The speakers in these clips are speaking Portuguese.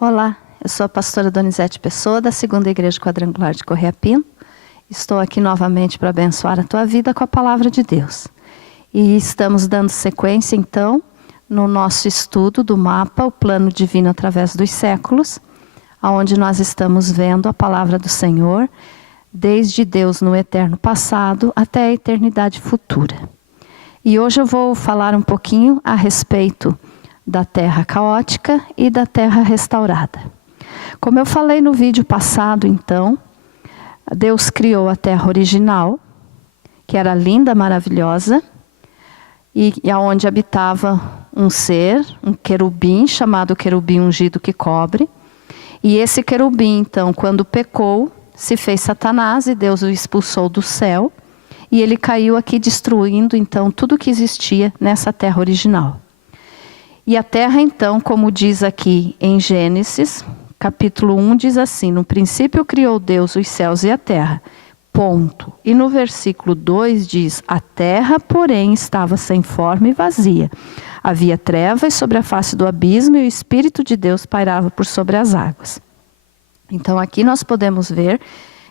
Olá, eu sou a pastora Donizete Pessoa, da Segunda Igreja Quadrangular de Correia Pinto. Estou aqui novamente para abençoar a tua vida com a palavra de Deus. E estamos dando sequência, então, no nosso estudo do mapa, o plano divino através dos séculos, onde nós estamos vendo a palavra do Senhor, desde Deus no eterno passado até a eternidade futura. E hoje eu vou falar um pouquinho a respeito da terra caótica e da terra restaurada. Como eu falei no vídeo passado, então, Deus criou a terra original, que era linda, maravilhosa, e aonde habitava um ser, um querubim, chamado querubim ungido que cobre. E esse querubim, então, quando pecou, se fez Satanás e Deus o expulsou do céu. E ele caiu aqui destruindo, então, tudo que existia nessa terra original. E a terra, então, como diz aqui em Gênesis, capítulo 1, diz assim: no princípio criou Deus os céus e a terra, ponto. E no versículo 2 diz: a terra, porém, estava sem forma e vazia. Havia trevas sobre a face do abismo e o Espírito de Deus pairava por sobre as águas. Então aqui nós podemos ver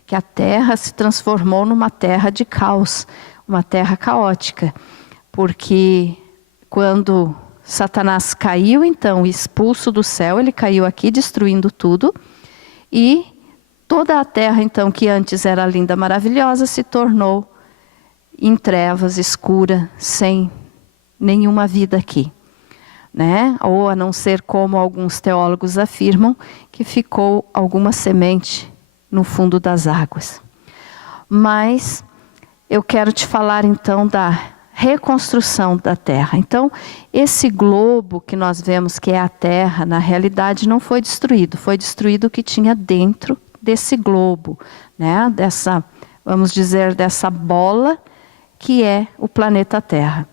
que a terra se transformou numa terra de caos, uma terra caótica. Porque quando Satanás caiu, então, expulso do céu, ele caiu aqui destruindo tudo. E toda a terra, então, que antes era linda, maravilhosa, se tornou em trevas, escura, sem nenhuma vida aqui, né? Ou a não ser como alguns teólogos afirmam, que ficou alguma semente no fundo das águas. Mas eu quero te falar então da reconstrução da terra. Então, esse globo que nós vemos que é a terra, na realidade não foi destruído. Foi destruído o que tinha dentro desse globo, né? Dessa, vamos dizer, dessa bola que é o planeta Terra.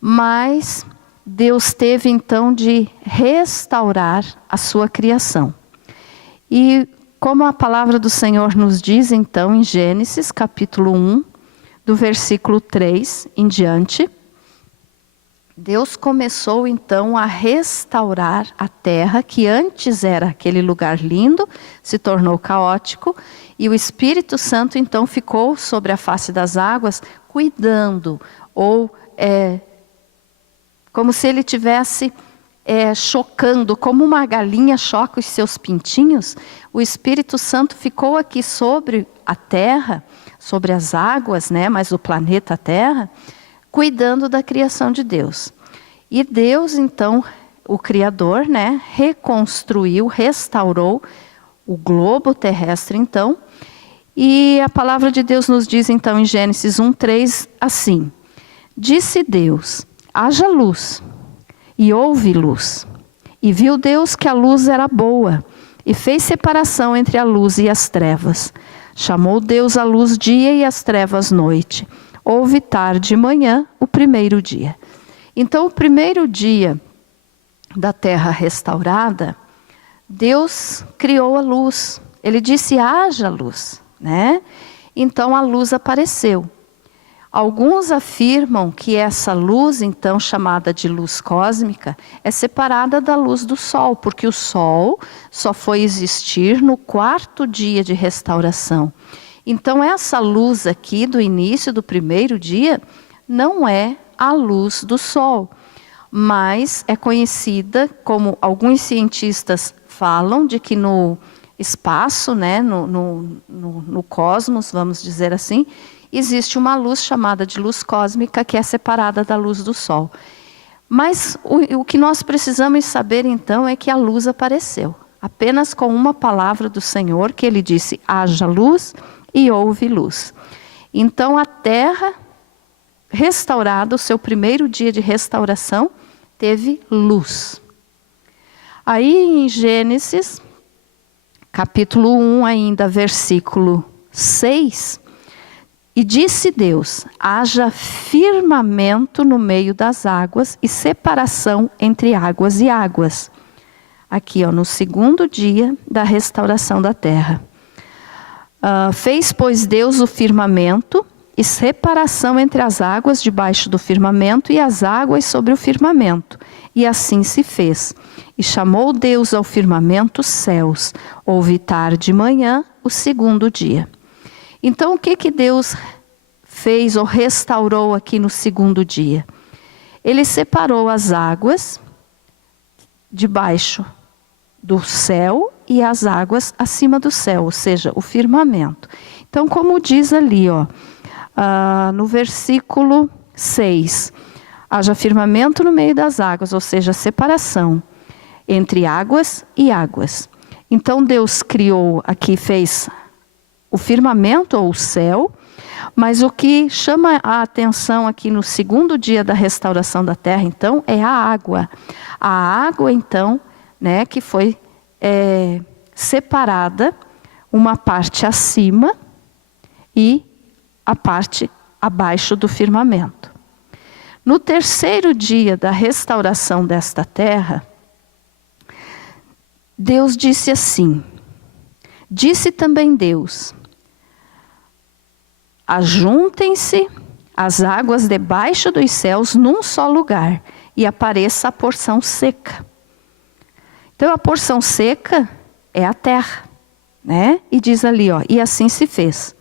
Mas Deus teve então de restaurar a sua criação. E como a palavra do Senhor nos diz então em Gênesis capítulo 1, do versículo 3 em diante, Deus começou então a restaurar a terra, que antes era aquele lugar lindo, se tornou caótico, e o Espírito Santo então ficou sobre a face das águas, cuidando, ou como se ele tivesse chocando, como uma galinha choca os seus pintinhos, o Espírito Santo ficou aqui sobre a terra, sobre as águas, né, mas o planeta Terra, cuidando da criação de Deus. E Deus, então, o Criador, né, reconstruiu, restaurou o globo terrestre, então. E a palavra de Deus nos diz, então, em Gênesis 1:3, assim: disse Deus, haja luz, e houve luz. E viu Deus que a luz era boa, e fez separação entre a luz e as trevas. Chamou Deus a luz dia e as trevas noite. Houve tarde e manhã, o primeiro dia. Então, o primeiro dia da terra restaurada, Deus criou a luz. Ele disse, haja luz, né? Então, a luz apareceu. Alguns afirmam que essa luz, então chamada de luz cósmica, é separada da luz do sol, porque o sol só foi existir no 4º dia de restauração. Então essa luz aqui do início do primeiro dia não é a luz do sol, mas é conhecida como alguns cientistas falam de que no espaço, né, no cosmos, vamos dizer assim, existe uma luz chamada de luz cósmica que é separada da luz do sol. Mas o que nós precisamos saber então é que a luz apareceu. Apenas com uma palavra do Senhor, que ele disse, haja luz e houve luz. Então a terra restaurada, o seu primeiro dia de restauração, teve luz. Aí em Gênesis, capítulo 1 ainda, versículo 6... E disse Deus, haja firmamento no meio das águas e separação entre águas e águas. Aqui, no 2º dia da restauração da terra. Fez, pois, Deus o firmamento e separação entre as águas debaixo do firmamento e as águas sobre o firmamento. E assim se fez. E chamou Deus ao firmamento os céus. Houve tarde e manhã, o segundo dia. Então o que Deus fez ou restaurou aqui no segundo dia? Ele separou as águas debaixo do céu e as águas acima do céu, ou seja, o firmamento. Então, como diz ali, no versículo 6, haja firmamento no meio das águas, ou seja, separação entre águas e águas. Então Deus criou aqui, fez o firmamento ou o céu, mas o que chama a atenção aqui no segundo dia da restauração da terra, então, é a água. A água, então, né, que foi separada, uma parte acima e a parte abaixo do firmamento. No terceiro dia da restauração desta terra, Deus disse assim, disse também Deus, ajuntem-se as águas debaixo dos céus num só lugar e apareça a porção seca. Então a porção seca é a terra, né? E diz ali, e assim se fez.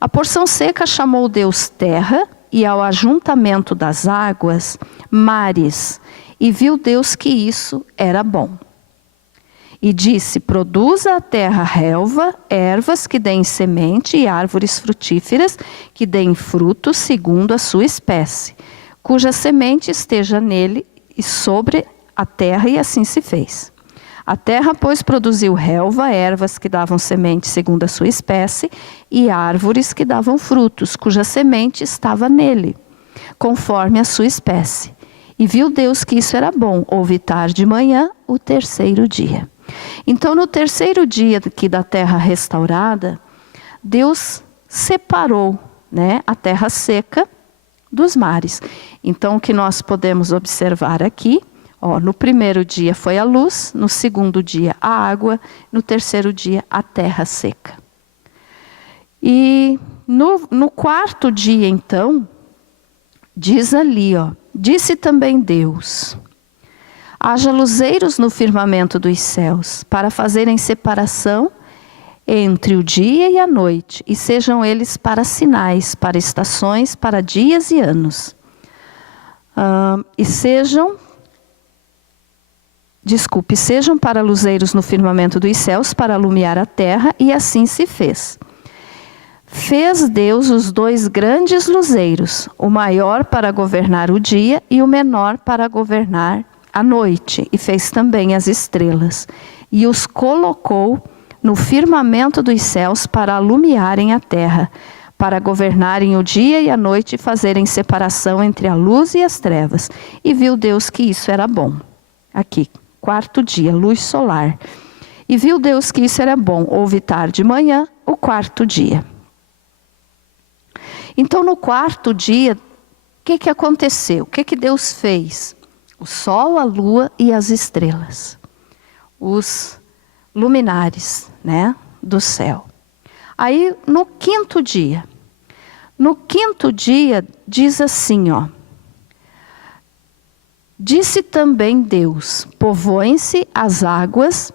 A porção seca chamou Deus terra e ao ajuntamento das águas, mares. E viu Deus que isso era bom. E disse, produza a terra relva, ervas que deem semente e árvores frutíferas que deem frutos segundo a sua espécie, cuja semente esteja nele e sobre a terra, e assim se fez. A terra, pois, produziu relva, ervas que davam semente segundo a sua espécie, e árvores que davam frutos, cuja semente estava nele, conforme a sua espécie. E viu Deus que isso era bom. Houve tarde e manhã, o terceiro dia. Então, no terceiro dia aqui da terra restaurada, Deus separou, né, a terra seca dos mares. Então, o que nós podemos observar aqui, no primeiro dia foi a luz, no segundo dia a água, no terceiro dia a terra seca. E no quarto dia, então, diz ali, disse também Deus, haja luzeiros no firmamento dos céus, para fazerem separação entre o dia e a noite, e sejam eles para sinais, para estações, para dias e anos. Sejam para luzeiros no firmamento dos céus, para alumiar a terra, e assim se fez. Fez Deus os dois grandes luzeiros, o maior para governar o dia e o menor para governar a noite, e fez também as estrelas, e os colocou no firmamento dos céus para alumiarem a terra, para governarem o dia e a noite e fazerem separação entre a luz e as trevas. E viu Deus que isso era bom. Aqui, quarto dia, luz solar. E viu Deus que isso era bom. Houve tarde e manhã, o quarto dia. Então, no quarto dia, o que aconteceu? O que Deus fez? O sol, a lua e as estrelas. Os luminares, né, do céu. Aí, no quinto dia. No quinto dia, diz assim, disse também Deus, povoem-se as águas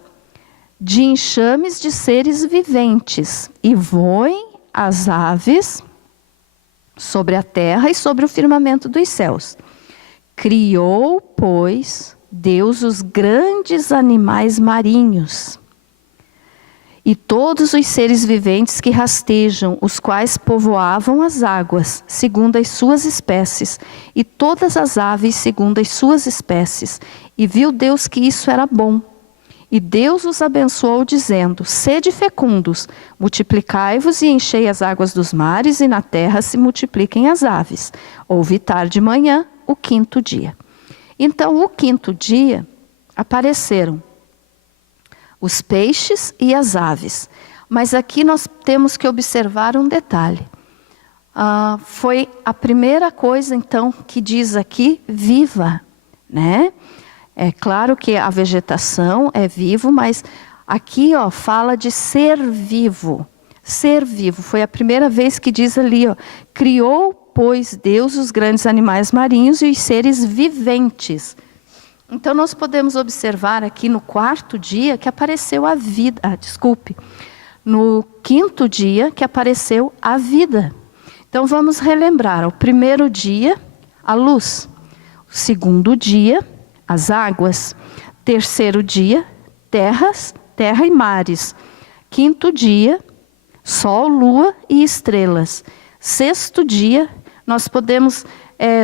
de enxames de seres viventes, e voem as aves sobre a terra e sobre o firmamento dos céus. Criou, pois, Deus os grandes animais marinhos e todos os seres viventes que rastejam, os quais povoavam as águas, segundo as suas espécies, e todas as aves segundo as suas espécies. E viu Deus que isso era bom. E Deus os abençoou, dizendo, sede fecundos, multiplicai-vos e enchei as águas dos mares, e na terra se multipliquem as aves. Houve tarde e manhã, o quinto dia. Então, o quinto dia, apareceram os peixes e as aves. Mas aqui nós temos que observar um detalhe. Foi a primeira coisa, então, que diz aqui, viva, né? É claro que a vegetação é vivo, mas aqui, fala de ser vivo. Ser vivo. Foi a primeira vez que diz ali, criou, pois, Deus os grandes animais marinhos e os seres viventes. Então nós podemos observar aqui no quarto dia que apareceu a vida, no quinto dia que apareceu a vida. Então vamos relembrar, o primeiro dia, a luz. O segundo dia, as águas. Terceiro dia, terra e mares. Quinto dia, sol, lua e estrelas. Sexto dia, nós podemos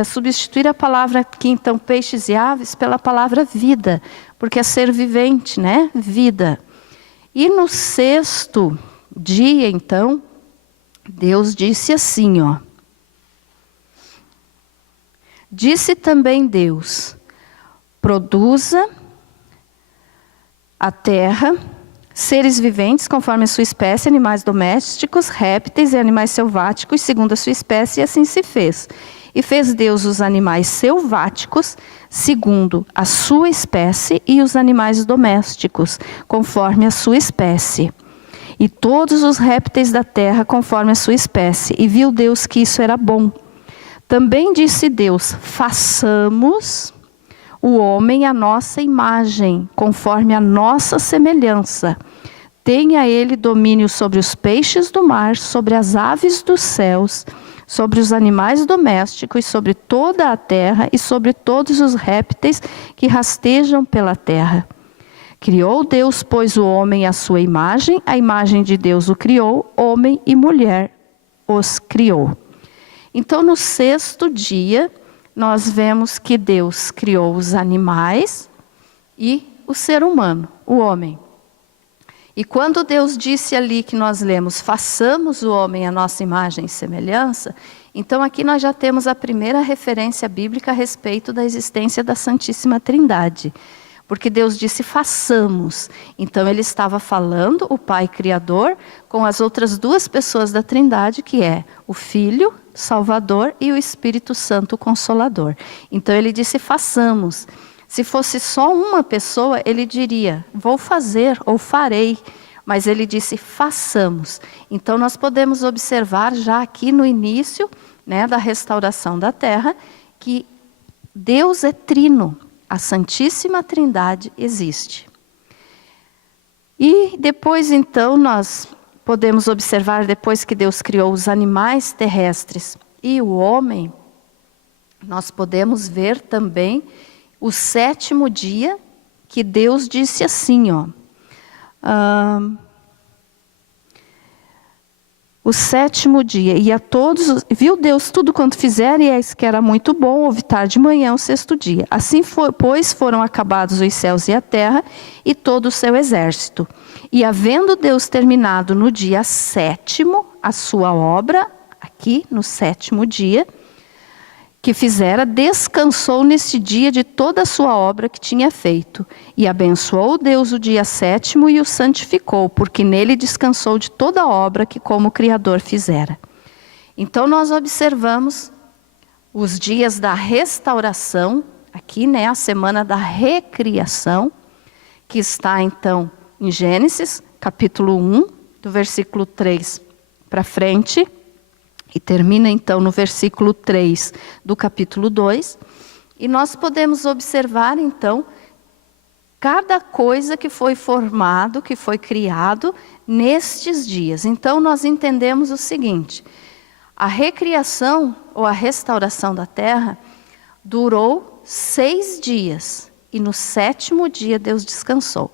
substituir a palavra aqui, então, peixes e aves, pela palavra vida, porque é ser vivente, né? Vida. E no sexto dia, então, Deus disse assim, ó. Disse também Deus, produza a terra, seres viventes conforme a sua espécie, animais domésticos, répteis e animais selváticos, segundo a sua espécie, e assim se fez. E fez Deus os animais selváticos, segundo a sua espécie, e os animais domésticos, conforme a sua espécie. E todos os répteis da terra, conforme a sua espécie. E viu Deus que isso era bom. Também disse Deus, façamos o homem à nossa imagem, conforme a nossa semelhança. Tenha ele domínio sobre os peixes do mar, sobre as aves dos céus, sobre os animais domésticos, sobre toda a terra e sobre todos os répteis que rastejam pela terra. Criou Deus, pois, o homem à sua imagem, a imagem de Deus o criou, homem e mulher os criou. Então, no sexto dia, nós vemos que Deus criou os animais e o ser humano, o homem. E quando Deus disse ali que nós lemos, façamos o homem à nossa imagem e semelhança, então aqui nós já temos a primeira referência bíblica a respeito da existência da Santíssima Trindade. Porque Deus disse, façamos. Então ele estava falando, o Pai Criador, com as outras duas pessoas da Trindade, que é o Filho Salvador e o Espírito Santo Consolador. Então ele disse, façamos. Se fosse só uma pessoa, ele diria, vou fazer ou farei. Mas ele disse, façamos. Então nós podemos observar já aqui no início, né, da restauração da terra, que Deus é trino. A Santíssima Trindade existe. E depois então nós podemos observar, depois que Deus criou os animais terrestres e o homem, nós podemos ver também o sétimo dia que Deus disse assim, ó. O sétimo dia, e a todos, viu Deus tudo quanto fizeram, e eis que era muito bom, houve tarde de manhã, o sexto dia. Assim, pois, foram acabados os céus e a terra, e todo o seu exército. E havendo Deus terminado no dia sétimo, a sua obra, aqui no sétimo dia, que fizera, descansou neste dia de toda a sua obra que tinha feito. E abençoou Deus o dia sétimo e o santificou, porque nele descansou de toda a obra que como Criador fizera. Então nós observamos os dias da restauração, aqui, né, a semana da recriação, que está então em Gênesis, capítulo 1, do versículo 3 para frente, e termina então no versículo 3 do capítulo 2. E nós podemos observar então cada coisa que foi formado, que foi criado nestes dias. Então nós entendemos o seguinte, a recriação ou a restauração da terra durou 6 dias. E no sétimo dia Deus descansou.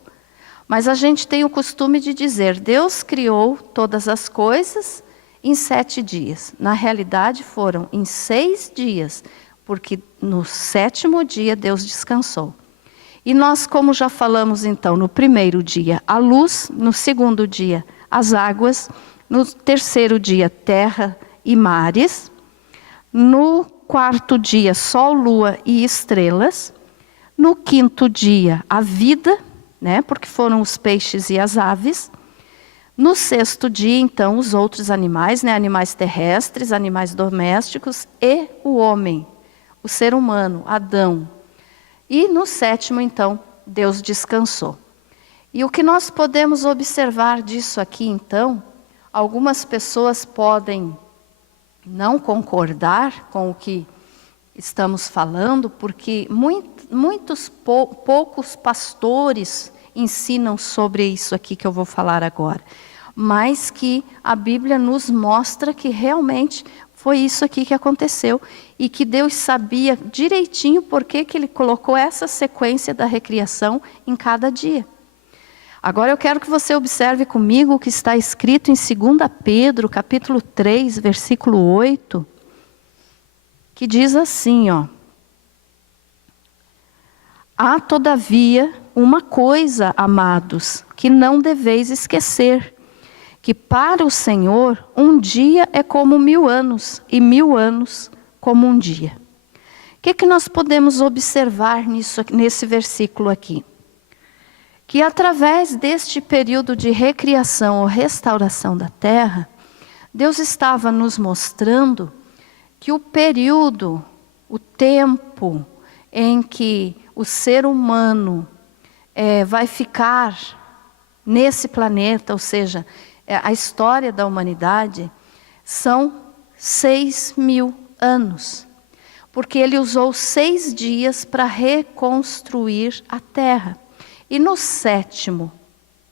Mas a gente tem o costume de dizer, Deus criou todas as coisas em 7 dias. Na realidade foram em 6 dias, porque no sétimo dia Deus descansou. E nós, como já falamos então, no primeiro dia a luz, no segundo dia as águas, no terceiro dia terra e mares, no quarto dia sol, lua e estrelas, no quinto dia a vida, né, porque foram os peixes e as aves. No sexto dia, então, os outros animais, né, animais terrestres, animais domésticos e o homem, o ser humano, Adão. E no sétimo, então, Deus descansou. E o que nós podemos observar disso aqui, então, algumas pessoas podem não concordar com o que estamos falando, porque poucos pastores ensinam sobre isso aqui que eu vou falar agora. Mas que a Bíblia nos mostra que realmente foi isso aqui que aconteceu. E que Deus sabia direitinho por que Ele colocou essa sequência da recriação em cada dia. Agora eu quero que você observe comigo o que está escrito em 2 Pedro, capítulo 3, versículo 8. Que diz assim, ó. Há todavia uma coisa, amados, que não deveis esquecer, que para o Senhor um dia é como 1000 anos, e 1000 anos como um dia. O que nós podemos observar nesse versículo aqui? Que através deste período de recriação ou restauração da terra, Deus estava nos mostrando que o período, o tempo em que o ser humano vai ficar nesse planeta, ou seja, a história da humanidade, são 6.000 anos. Porque Ele usou 6 dias para reconstruir a terra. E no 7º,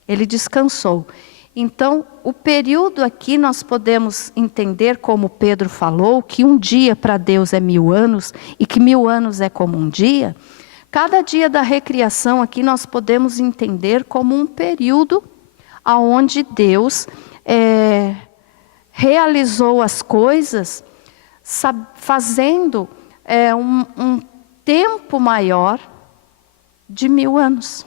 Ele descansou. Então, o período aqui nós podemos entender, como Pedro falou, que um dia para Deus é 1000 anos e que 1000 anos é como um dia. Cada dia da recriação aqui nós podemos entender como um período onde Deus realizou as coisas fazendo um tempo maior de 1000 anos.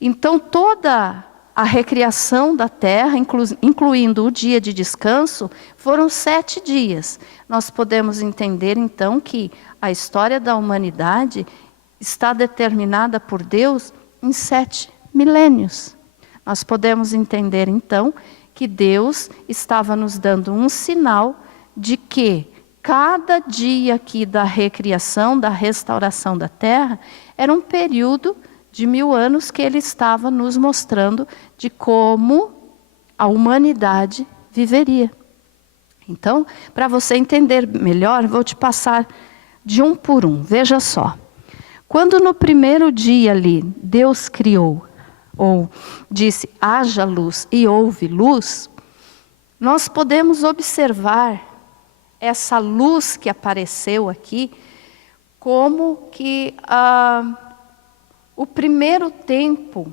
Então toda a recriação da terra, incluindo o dia de descanso, foram 7 dias. Nós podemos entender então que a história da humanidade está determinada por Deus em 7 milênios. Nós podemos entender então que Deus estava nos dando um sinal de que cada dia aqui da recriação, da restauração da terra, era um período de 1000 anos que Ele estava nos mostrando de como a humanidade viveria. Então, para você entender melhor, vou te passar de um por um. Veja só. Quando no primeiro dia ali, Deus criou, ou disse, haja luz e houve luz, nós podemos observar essa luz que apareceu aqui, como que o primeiro tempo,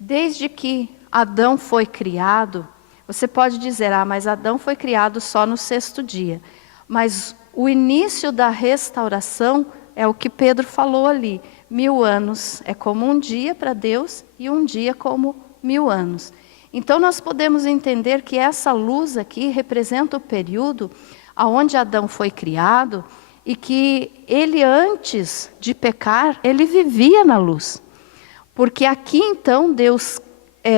desde que Adão foi criado, você pode dizer, mas Adão foi criado só no 6º dia. Mas o início da restauração é o que Pedro falou ali. 1000 anos é como um dia para Deus e um dia como 1000 anos. Então nós podemos entender que essa luz aqui representa o período onde Adão foi criado e que ele antes de pecar, ele vivia na luz. Porque aqui então Deus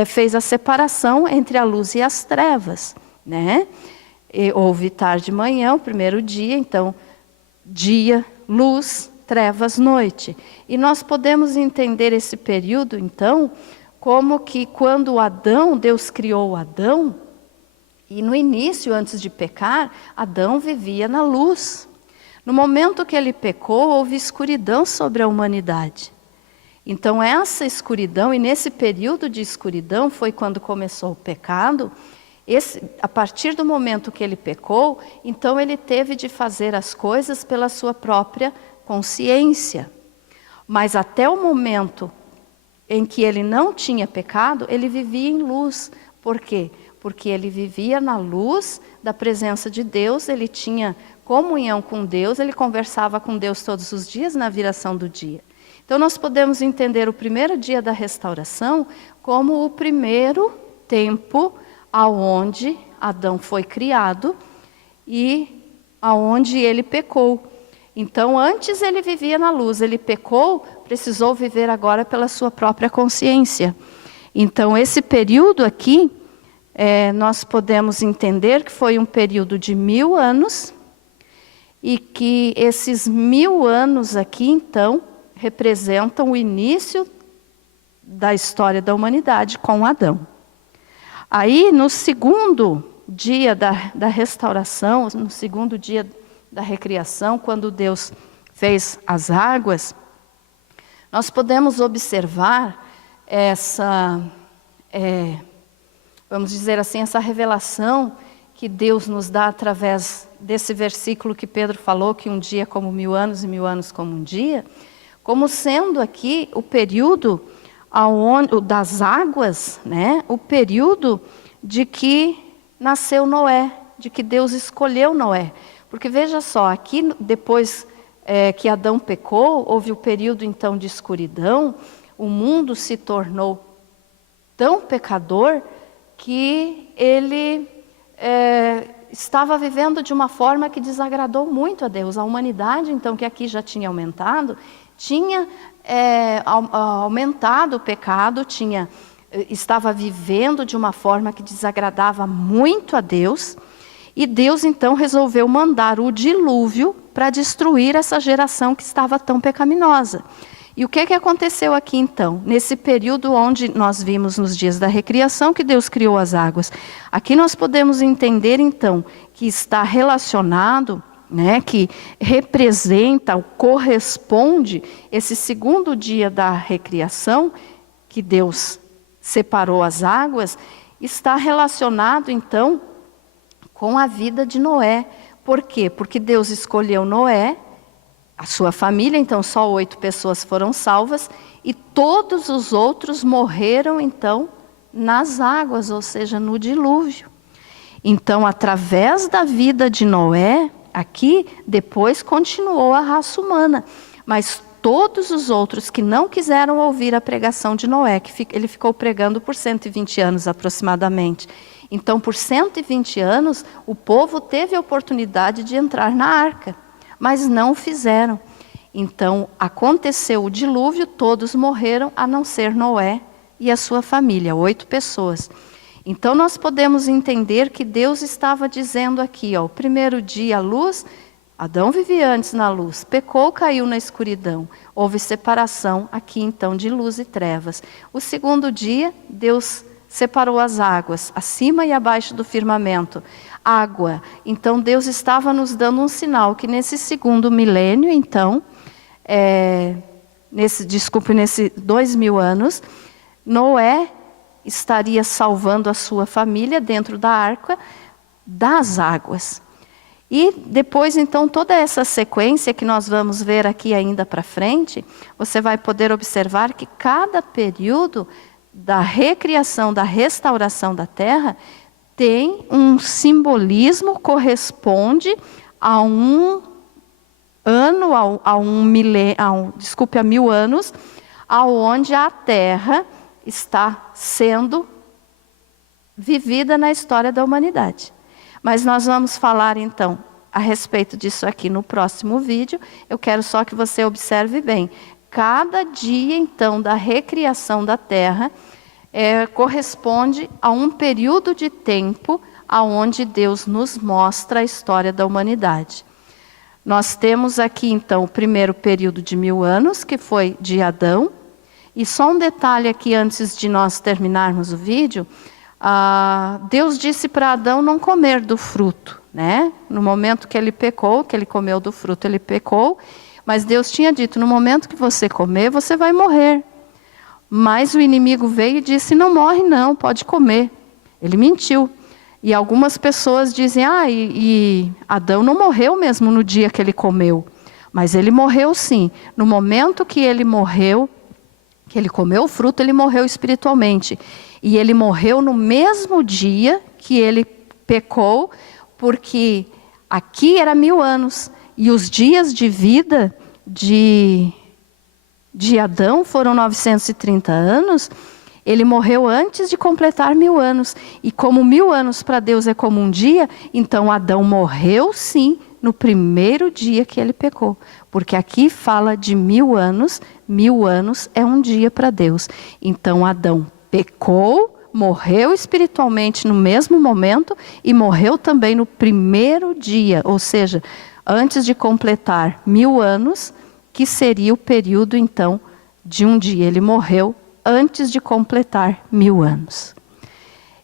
fez a separação entre a luz e as trevas, né? Houve tarde e manhã, o primeiro dia, então dia, luz, trevas, noite. E nós podemos entender esse período então como que quando Deus criou Adão, e no início, antes de pecar, Adão vivia na luz. No momento que ele pecou, houve escuridão sobre a humanidade. Então essa escuridão, e nesse período de escuridão foi quando começou o pecado. A partir do momento que ele pecou, então ele teve de fazer as coisas pela sua própria consciência. Mas até o momento em que ele não tinha pecado, ele vivia em luz. Por quê? Porque ele vivia na luz da presença de Deus, ele tinha comunhão com Deus, ele conversava com Deus todos os dias na viração do dia. Então nós podemos entender o primeiro dia da restauração como o primeiro tempo aonde Adão foi criado e aonde ele pecou. Então antes ele vivia na luz, ele pecou, precisou viver agora pela sua própria consciência. Então esse período aqui, nós podemos entender que foi um período de 1000 anos e que esses 1000 anos aqui, então, representam o início da história da humanidade com Adão. Aí, no 2º dia da restauração, no 2º dia da recriação, quando Deus fez as águas, Nós podemos observar essa, vamos dizer assim, essa revelação que Deus nos dá através desse versículo que Pedro falou, que um dia é como 1000 anos e 1000 anos como um dia, como sendo aqui o período das águas, né? O período de que nasceu Noé, de que Deus escolheu Noé. Porque veja só, aqui depois que Adão pecou, houve o período então de escuridão, o mundo se tornou tão pecador que ele estava vivendo de uma forma que desagradou muito a Deus. A humanidade, então, que aqui já tinha aumentado, tinha aumentado o pecado, estava vivendo de uma forma que desagradava muito a Deus, e Deus então resolveu mandar o dilúvio para destruir essa geração que estava tão pecaminosa. E o que aconteceu aqui então? Nesse período onde nós vimos nos dias da recriação que Deus criou as águas. Aqui nós podemos entender então que está relacionado, né, que representa, corresponde esse segundo dia da recriação, que Deus separou as águas, está relacionado então com a vida de Noé. Por quê? Porque Deus escolheu Noé, a sua família, então só 8 pessoas foram salvas, e todos os outros morreram então nas águas, ou seja, no dilúvio. Então, através da vida de Noé, aqui depois continuou a raça humana, mas todos os outros que não quiseram ouvir a pregação de Noé, que ele ficou pregando por 120 anos aproximadamente. Então, por 120 anos, o povo teve a oportunidade de entrar na arca, mas não fizeram. Então, aconteceu o dilúvio, todos morreram, a não ser Noé e a sua família, 8 pessoas. Então, nós podemos entender que Deus estava dizendo aqui, ó, o primeiro dia a luz, Adão vivia antes na luz, pecou, caiu na escuridão. Houve separação aqui então de luz e trevas. O segundo dia, Deus separou as águas, acima e abaixo do firmamento. Água. Então Deus estava nos dando um sinal que nesse segundo milênio, então, nesses 2000 anos, Noé estaria salvando a sua família dentro da arca das águas. E depois, então, toda essa sequência que nós vamos ver aqui ainda para frente, você vai poder observar que cada período da recriação, da restauração da terra, tem um simbolismo, corresponde a um ano, a 1000 anos, aonde a terra está sendo vivida na história da humanidade. Mas nós vamos falar então a respeito disso aqui no próximo vídeo. Eu quero só que você observe bem. Cada dia então da recriação da terra corresponde a um período de tempo aonde Deus nos mostra a história da humanidade. Nós temos aqui então o primeiro período de 1000 anos, que foi de Adão. E só um detalhe aqui antes de nós terminarmos o vídeo. Deus disse para Adão não comer do fruto, né? No momento que ele pecou, que ele comeu do fruto, ele pecou. Mas Deus tinha dito, no momento que você comer, você vai morrer. Mas o inimigo veio e disse, não morre não, pode comer. Ele mentiu. E algumas pessoas dizem, e Adão não morreu mesmo no dia que ele comeu. Mas ele morreu sim. No momento que ele morreu, que ele comeu o fruto, ele morreu espiritualmente. E ele morreu no mesmo dia que ele pecou, porque aqui era 1000 anos. E os dias de vida de Adão foram 930 anos. Ele morreu antes de completar 1000 anos. E como 1000 anos para Deus é como um dia, então Adão morreu sim no primeiro dia que ele pecou. Porque aqui fala de 1000 anos, 1000 anos é um dia para Deus. Então Adão pecou, morreu espiritualmente no mesmo momento e morreu também no primeiro dia, ou seja, antes de completar 1000 anos, que seria o período então de um dia. Ele morreu antes de completar 1000 anos.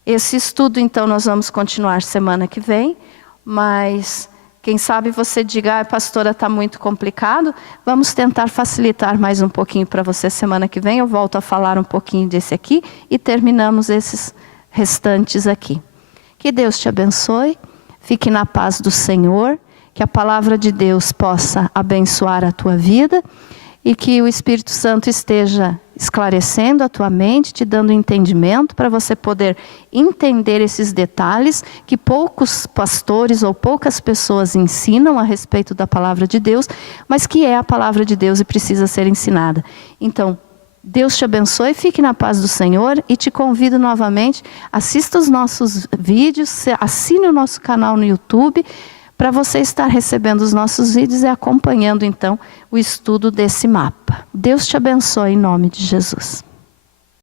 Esse estudo então nós vamos continuar semana que vem, mas Quem sabe você diga, pastora, está muito complicado. Vamos tentar facilitar mais um pouquinho para você semana que vem. Eu volto a falar um pouquinho desse aqui e terminamos esses restantes aqui. Que Deus te abençoe, fique na paz do Senhor, que a palavra de Deus possa abençoar a tua vida e que o Espírito Santo esteja esclarecendo a tua mente, te dando entendimento para você poder entender esses detalhes que poucos pastores ou poucas pessoas ensinam a respeito da palavra de Deus, mas que é a palavra de Deus e precisa ser ensinada. Então, Deus te abençoe, fique na paz do Senhor e te convido novamente, assista os nossos vídeos, assine o nosso canal no YouTube, para você estar recebendo os nossos vídeos e acompanhando então o estudo desse mapa. Deus te abençoe em nome de Jesus.